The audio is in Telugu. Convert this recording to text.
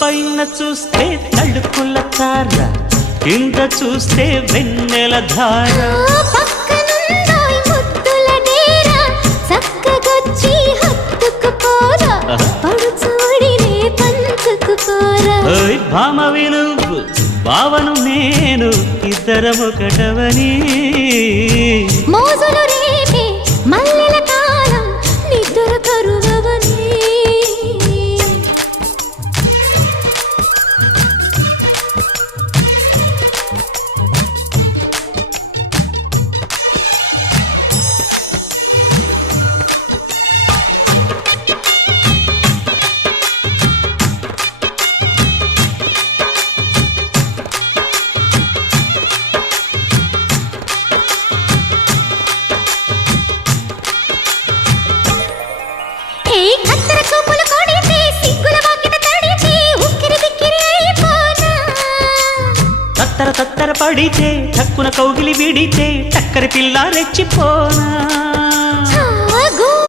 పైన చూస్తే తడుకుల తార, కింద చూస్తే వెన్నెల ధార. పక్కనుందోయ్ ముద్దుల డేరా, చక్కగొచ్చి హత్తుకుపోరా, పడుచూడినే పంచుకుపోరా. భామ విలువు భావను నేను, ఇద్దరమొకటవని. మోజులు రేపే మల్లెల కాలం, నిద్ర కరువవని. తత్తర తత్తర పడితే, తక్కున కౌగిలి విడితే, చక్కరి పిల్ల రెచ్చిపోనా.